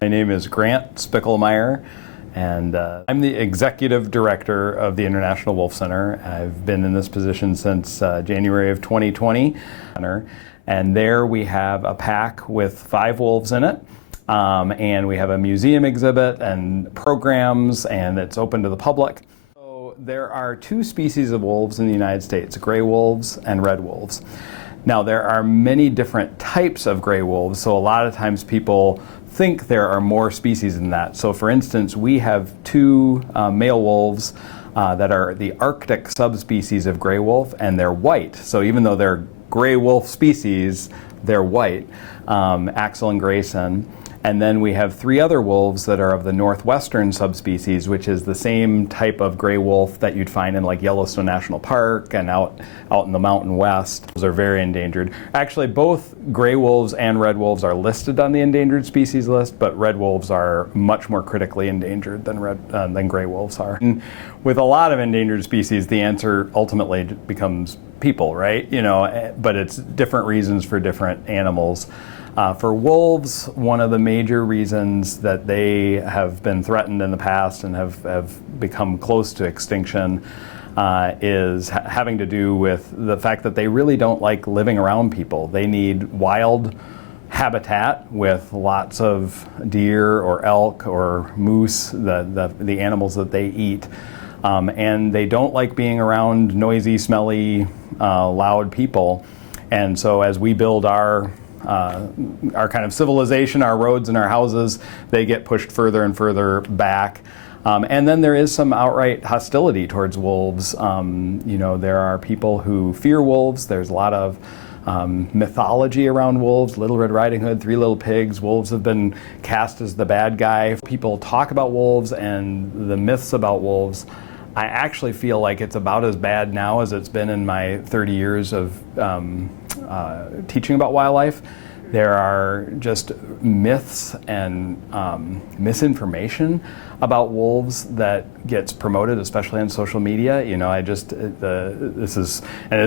My name is Grant Spickelmeyer, and I'm the Executive Director of the International Wolf Center. I've been in this position since January of 2020. And there we have a pack with 5 wolves in it. And we have a museum exhibit and programs, and it's open to the public. So there are 2 species of wolves in the United States, gray wolves and red wolves. Now there are many different types of gray wolves, so a lot of times people think there are more species than that. So for instance, we have 2 male wolves that are the Arctic subspecies of gray wolf, and they're white. So even though they're gray wolf species, they're white, Axel and Grayson. And then we have 3 other wolves that are of the northwestern subspecies, which is the same type of gray wolf that you'd find in like Yellowstone National Park and out in the Mountain West. Those are very endangered. Actually, both gray wolves and red wolves are listed on the endangered species list, but red wolves are much more critically endangered than gray wolves are. And with a lot of endangered species, the answer ultimately becomes people, right? But it's different reasons for different animals. For wolves, one of the major reasons that they have been threatened in the past and have become close to extinction is having to do with the fact that they really don't like living around people. They need wild habitat with lots of deer or elk or moose, the animals that they eat. And they don't like being around noisy, smelly, loud people. And so as we build our kind of civilization, our roads and our houses, they get pushed further and further back. And then there is some outright hostility towards wolves. There are people who fear wolves. There's a lot of mythology around wolves. Little Red Riding Hood, 3 Little Pigs. Wolves have been cast as the bad guy. People talk about wolves and the myths about wolves. I actually feel like it's about as bad now as it's been in my 30 years of teaching about wildlife. There are just myths and misinformation about wolves that gets promoted, especially on social media. This is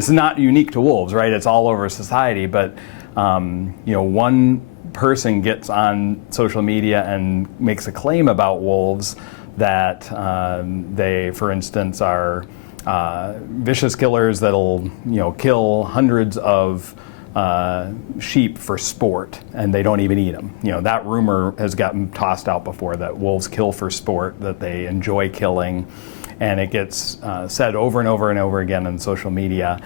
not unique to wolves, right? It's all over society. But one person gets on social media and makes a claim about wolves that they, for instance, are vicious killers that'll kill hundreds of sheep for sport, and they don't even eat them. That rumor has gotten tossed out before, that wolves kill for sport, that they enjoy killing, and it gets said over and over and over again on social media.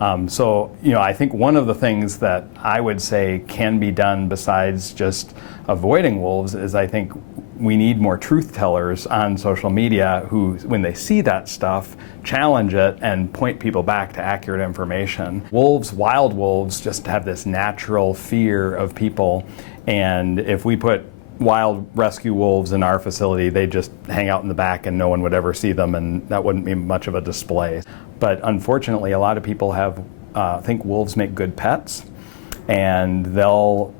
I think one of the things that I would say can be done besides just avoiding wolves is, I think we need more truth tellers on social media who, when they see that stuff, challenge it and point people back to accurate information. Wolves, wild wolves, just have this natural fear of people, and if we put wild rescue wolves in our facility, they just hang out in the back and no one would ever see them, and that wouldn't be much of a display. But unfortunately, a lot of people think wolves make good pets, and they'll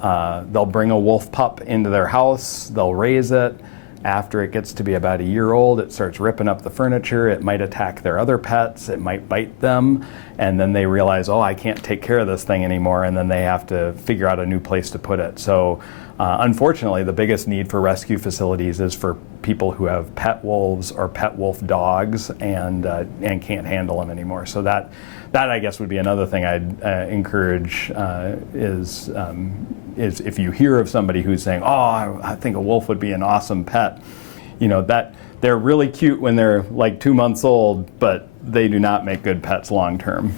bring a wolf pup into their house, they'll raise it. After it gets to be about a year old, it starts ripping up the furniture, it might attack their other pets, it might bite them, and then they realize, oh, I can't take care of this thing anymore, and then they have to figure out a new place to put it. So unfortunately, the biggest need for rescue facilities is for people who have pet wolves or pet wolf dogs and can't handle them anymore. So that I guess would be another thing I'd encourage is if you hear of somebody who's saying, oh, I think a wolf would be an awesome pet, that they're really cute when they're like 2 months old, but they do not make good pets long term.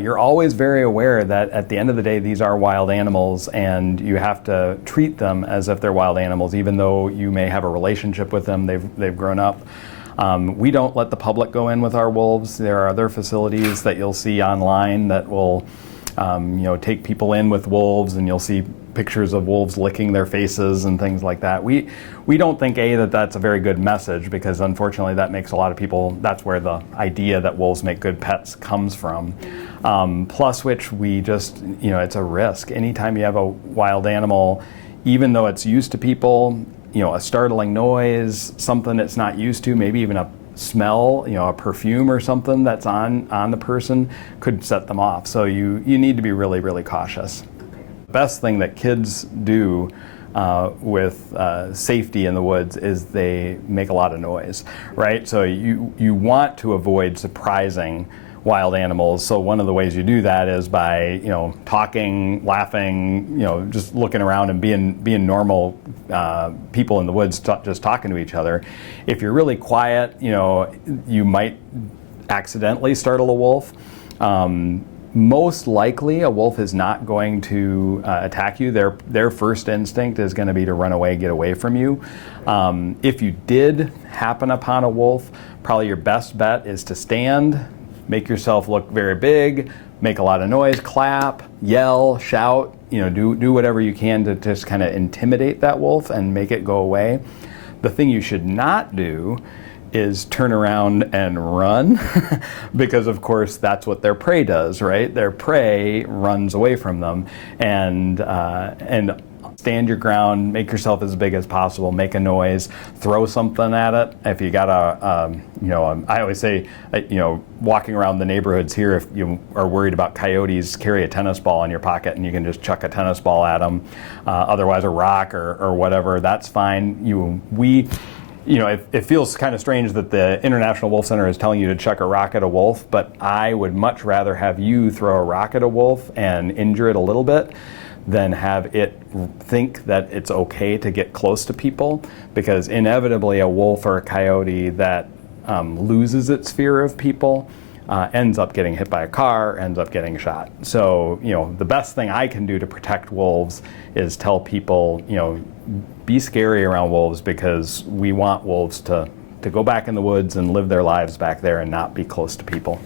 You're always very aware that at the end of the day, these are wild animals, and you have to treat them as if they're wild animals, even though you may have a relationship with them, they've grown up. We don't let the public go in with our wolves. There are other facilities that you'll see online that will take people in with wolves, and you'll see pictures of wolves licking their faces and things like that. We don't think that's a very good message, because unfortunately that makes a lot of people, that's where the idea that wolves make good pets comes from. Plus which we just, it's a risk. Anytime you have a wild animal, even though it's used to people, a startling noise, something it's not used to, maybe even a smell, a perfume or something that's on the person could set them off. So you need to be really, really cautious. The best thing that kids do with safety in the woods is they make a lot of noise, right? So you want to avoid surprising wild animals. So one of the ways you do that is by, talking, laughing, just looking around and being normal people in the woods, just talking to each other. If you're really quiet, you might accidentally startle a wolf. Most likely a wolf is not going to attack you. Their first instinct is going to be to run away, get away from you. If you did happen upon a wolf, probably your best bet is to stand, make yourself look very big, make a lot of noise, clap, yell, shout, do whatever you can to just kind of intimidate that wolf and make it go away. The thing you should not do is turn around and run because of course that's what their prey does, right? Their prey runs away from them, and stand your ground, make yourself as big as possible, make a noise, throw something at it. If you got I always say, walking around the neighborhoods here, if you are worried about coyotes, carry a tennis ball in your pocket and you can just chuck a tennis ball at them. Otherwise a rock or whatever, that's fine. It feels kind of strange that the International Wolf Center is telling you to chuck a rock at a wolf, but I would much rather have you throw a rock at a wolf and injure it a little bit than have it think that it's okay to get close to people, because inevitably a wolf or a coyote that loses its fear of people ends up getting hit by a car, ends up getting shot. So, the best thing I can do to protect wolves is tell people, be scary around wolves, because we want wolves to go back in the woods and live their lives back there and not be close to people.